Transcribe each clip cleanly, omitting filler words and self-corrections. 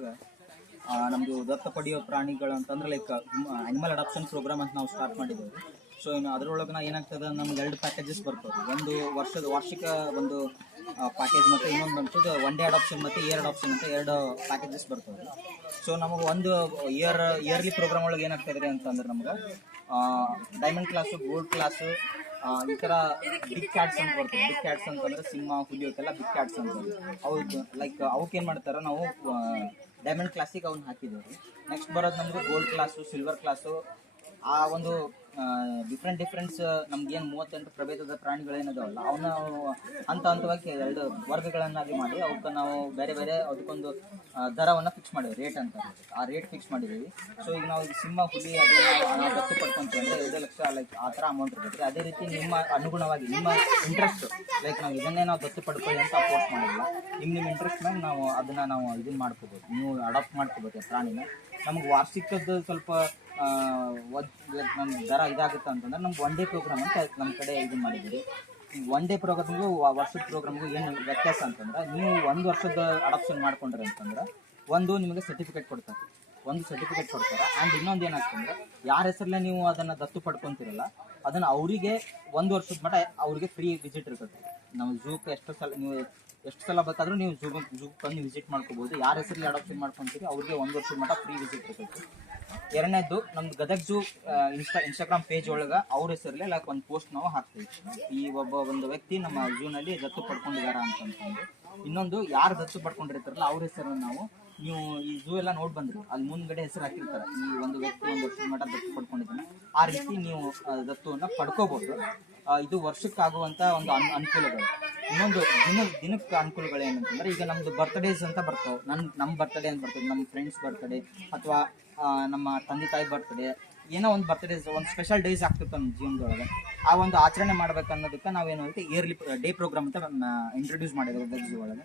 ಒಳಗೆ ನಮ್ಮದು ದತ್ತ ಪಡೆಯೋ ಪ್ರಾಣಿಗಳು ಅಂತಂದ್ರೆ ಲೈಕ್ ಅನಿಮಲ್ ಅಡಾಪ್ಷನ್ ಪ್ರೋಗ್ರಾಮ್ ಅಂತ ನಾವು ಸ್ಟಾರ್ಟ್ ಮಾಡಿದ್ದೇವೆ. ಸೊ ಇನ್ನು ಅದರೊಳಗೆ ಏನಾಗ್ತದೆ, ನಮ್ಗೆ 2 ಪ್ಯಾಕೇಜಸ್ ಬರ್ತವೆ. ಒಂದು ವಾರ್ಷಿಕ ಒಂದು ಪ್ಯಾಕೇಜ್ ಮತ್ತು ಇನ್ನೊಂದು ಬಂತದ್ದು ಒನ್ ಡೇ ಅಡಾಪ್ಷನ್ ಮತ್ತು ಇಯರ್ ಅಡಾಪ್ಷನ್ ಅಂತ 2 ಪ್ಯಾಕೇಜಸ್ ಬರ್ತವೆ. ಸೊ ನಮಗೆ ಒಂದು ಇಯರ್ಲಿ ಪ್ರೋಗ್ರಾಮ್ ಒಳಗೆ ಏನಾಗ್ತದೆ ಅಂತಂದ್ರೆ ನಮ್ಗೆ ಡೈಮಂಡ್ ಕ್ಲಾಸು, ಗೋಲ್ಡ್ ಕ್ಲಾಸು, ಈ ಥರ ಬಿಗ್ ಕ್ಯಾಟ್ಸ್ ಅಂತ ಬರ್ತವೆ. ಬಿಗ್ ಕ್ಯಾಟ್ಸ್ ಅಂತಂದ್ರೆ ಸಿಂಹ, ಹುಲಿ ಅವಕ್ಕೆಲ್ಲ ಬಿಗ್ ಕ್ಯಾಟ್ಸ್ ಅಂತ. ಅವು ಲೈಕ್ ಅವಕ್ಕೆ ಏನು ಮಾಡ್ತಾರೆ, ನಾವು ಡೈಮಂಡ್ ಕ್ಲಾಸಿಗೆ ಅವ್ನು ಹಾಕಿದ್ದೇವೆ. ನೆಕ್ಸ್ಟ್ ಬರೋದು ನಮ್ಗೆ ಗೋಲ್ಡ್ ಕ್ಲಾಸು, ಸಿಲ್ವರ್ ಕ್ಲಾಸು. ಆ ಒಂದು ಡಿಫ್ರೆಂಟ್ಸ್ ನಮ್ಗೆ ಏನು 38 ಪ್ರಭೇದದ ಪ್ರಾಣಿಗಳೇನದಾವಲ್ಲ ಅವನ್ನ ಹಂತವಾಗಿ 2 ವರ್ಗಗಳನ್ನಾಗಿ ಮಾಡಿ ಅವಕ್ಕೆ ನಾವು ಬೇರೆ ಅದಕ್ಕೊಂದು ದರವನ್ನು ಫಿಕ್ಸ್ ಮಾಡಿದ್ವಿ, ರೇಟ್ ಅಂತ. ಆ ರೇಟ್ ಫಿಕ್ಸ್ ಮಾಡಿದ್ದೀವಿ. ಸೊ ಈಗ ನಾವು ಸಿಂಹ, ಹುಲಿ ಅದನ್ನು ದತ್ತು ಪಡ್ಕೊಂತೀವಿ ಅಂದರೆ 2 ಲಕ್ಷ ಲೈಕ್ ಆ ಥರ ಅಮೌಂಟ್ ಇರುತ್ತೆ. ಅದೇ ರೀತಿ ನಿಮ್ಮ ಅನುಗುಣವಾಗಿ ನಿಮ್ಮ ಇಂಟ್ರೆಸ್ಟ್, ಲೈಕ್ ನಾವು ಇದನ್ನೇ ನಾವು ದತ್ತು ಪಡ್ಕೊಳ್ಳಿ ಅಂತ ಅಪೋರ್ಟ್ ಮಾಡಿಲ್ಲ. ನಿಮ್ಮ ಇಂಟ್ರೆಸ್ಟ್ ಮೇಲೆ ನಾವು ಅದನ್ನು ಇದನ್ನು ಮಾಡ್ಕೋಬೋದು, ನೀವು ಅಡಾಪ್ಟ್ ಮಾಡ್ಕೋಬೋದು ಪ್ರಾಣಿನ. ನಮ್ಗೆ ವಾರ್ಷಿಕದ್ದು ಸ್ವಲ್ಪ ನಮ್ಮ ದರ ಇದಾಗುತ್ತೆ ಅಂತಂದ್ರೆ ನಮ್ಗೆ ಒನ್ ಡೇ ಪ್ರೋಗ್ರಾಮ್ ಅಂತ ನಮ್ಮ ಕಡೆ ಇದನ್ನು ಮಾಡಿದ್ದೀವಿ. ಈ ಒನ್ ಡೇ ಪ್ರೋಗ್ರಾಮ್ಗೂ ವರ್ಷದ ಪ್ರೋಗ್ರಾಮ್ಗೂ ಏನು ವ್ಯತ್ಯಾಸ ಅಂತಂದ್ರೆ, ನೀವು 1 ವರ್ಷದ ಅಡಾಪ್ಷನ್ ಮಾಡ್ಕೊಂಡ್ರೆ ಅಂತಂದ್ರೆ ನಿಮಗೆ ಸರ್ಟಿಫಿಕೇಟ್ ಕೊಡ್ತಾರೆ, ಆ್ಯಂಡ್ ಇನ್ನೊಂದು ಏನಾಗ್ತಂದ್ರೆ ಯಾರ ಹೆಸರಲ್ಲೇ ನೀವು ಅದನ್ನು ದತ್ತು ಪಡ್ಕೊತಿರಲ್ಲ ಅದನ್ನು ಅವರಿಗೆ 1 ವರ್ಷದ ಮಟ್ಟ ಅವರಿಗೆ ಫ್ರೀ ವಿಸಿಟ್ ಇರ್ತದೆ. ನಾವು ಝೂಕ್ಕೆ ಎಷ್ಟು ಸಲ ಬೇಕಾದರೂ ನೀವು ಝೂಕ್ಕೆ ಬಂದು ವಿಸಿಟ್ ಮಾಡ್ಕೋಬೋದು. ಯಾರ ಹೆಸರಲ್ಲಿ ಅಡಾಪ್ಷನ್ ಮಾಡ್ಕೊತೀರಿ ಅವ್ರಿಗೆ 1 ವರ್ಷದ ಮಟ್ಟ ಫ್ರೀ ವಿಸಿಟ್ ಇರ್ತೈತಿ. ಎರಡನೇದು, ನಮ್ದು ಗದಗ ಝೂ ಇನ್ಸ್ಟಾಗ್ರಾಮ್ ಪೇಜ್ ಒಳಗೆ ಅವ್ರ ಹೆಸರಲ್ಲೇ ಲೈಕ್ ಒಂದು ಪೋಸ್ಟ್ ನಾವು ಹಾಕ್ತೀವಿ, ಈ ಒಂದು ವ್ಯಕ್ತಿ ನಮ್ಮ ಝೂನಲ್ಲಿ ದತ್ತು ಪಡ್ಕೊಂಡಿದಾರ ಅಂತಂದು. ಇನ್ನೊಂದು, ಯಾರು ದತ್ತು ಪಡ್ಕೊಂಡಿರ್ತಾರಲ್ಲ ಅವ್ರ ಹೆಸರನ್ನು ನೀವು ಈ ಝೂ ಎಲ್ಲ ನೋಡಿ ಬಂದ್ರಿ ಅಲ್ಲಿ ಮುಂದ್ಗಡೆ ಹೆಸರು ಹಾಕಿರ್ತಾರೆ, ಈ ಒಂದು ವ್ಯಕ್ತಿ 1 ವರ್ಷದ ಮಟ್ಟ ದತ್ತು ಪಡ್ಕೊಂಡಿದ್ದಾನೆ. ಆ ರೀತಿ ನೀವು ದತ್ತುವನ್ನು ಪಡ್ಕೋಬಹುದು. ಇದು ವರ್ಷಕ್ಕಾಗುವಂಥ ಒಂದು ಅನುಕೂಲಗಳು. ಇನ್ನೊಂದು ದಿನಕ್ಕೆ ಅನುಕೂಲಗಳು ಏನಂತಂದ್ರೆ, ಈಗ ನಮ್ದು ಬರ್ತ್ಡೇಸ್ ಅಂತ ಬರ್ತಾವೆ. ನಮ್ಮ ಬರ್ತ್ಡೇ ಅಂತ ಬರ್ತದೆ, ನಮ್ಮ ಫ್ರೆಂಡ್ಸ್ ಬರ್ತ್ಡೇ ಅಥವಾ ನಮ್ಮ ತಂದೆ ತಾಯಿ ಬರ್ತ್ಡೇ, ಏನೋ ಒಂದು ಬರ್ತ್ಡೇಸ್, ಒಂದು ಸ್ಪೆಷಲ್ ಡೇಸ್ ಆಗ್ತಿರ್ತಾವೆ ನಮ್ಮ ಜೀವನದೊಳಗೆ. ಆ ಒಂದು ಆಚರಣೆ ಮಾಡ್ಬೇಕನ್ನೋದಕ್ಕೆ ನಾವೇನು ಹೇಳ್ತೀವಿ ಇಯರ್ಲಿ ಡೇ ಪ್ರೋಗ್ರಾಮ್ ಅಂತ ಇಂಟ್ರೊಡ್ಯೂಸ್ ಮಾಡಿದ್ದೇವೆ ಗದಗ ಒಳಗೆ.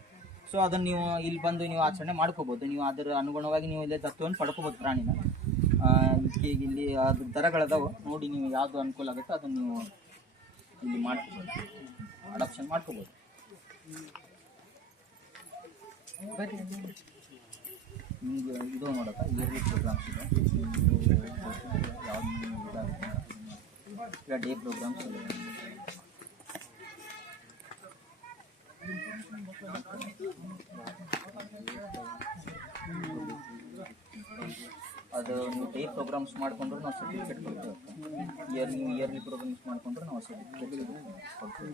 ಸೊ ಅದನ್ನು ನೀವು ಇಲ್ಲಿ ಬಂದು ನೀವು ಆಚರಣೆ ಮಾಡ್ಕೋಬೋದು. ನೀವು ಅದರ ಅನುಗುಣವಾಗಿ ನೀವು ಇಲ್ಲೇ ದತ್ತುವನ್ನು ಪಡ್ಕೋಬೋದು ಪ್ರಾಣಿನ. ಈಗ ಇಲ್ಲಿ ಅದು ದರಗಳದಾವೆ ನೋಡಿ, ನೀವು ಯಾವುದು ಅನುಕೂಲ ಆಗುತ್ತೆ ಅದನ್ನು ನೀವು ಇಲ್ಲಿ ಮಾಡ್ಕೋಬೋದು, ಅಡಾಪ್ಷನ್ ಮಾಡ್ಕೋಬೋದು. ನಿಮಗೆ ಇದು ನೋಡೋಕ್ಕ ಇಯರ್ಲಿ ಪ್ರೋಗ್ರಾಮ್ಸ್ ಇದೆ, ಯಾವ್ದು ಇದಾಗುತ್ತೆ ಈಗ ಡೇ ಪ್ರೋಗ್ರಾಮ್ಸ್ ಇದೆ. ಅದು ನೀವು ಡೇ ಪ್ರೋಗ್ರಾಮ್ಸ್ ಮಾಡಿಕೊಂಡ್ರೆ ನಾವು ಸರ್ಟಿಫಿಕೇಟ್ ಕೊಡ್ತೇವೆ. ಇಯರ್ಲಿ ಪ್ರೋಗ್ರಾಮ್ಸ್ ಮಾಡಿಕೊಂಡ್ರೆ ನಾವು ಸರ್ಟಿಫಿಕೇಟ್ ಕೊಡ್ತೇವೆ.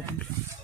ಓಕೆ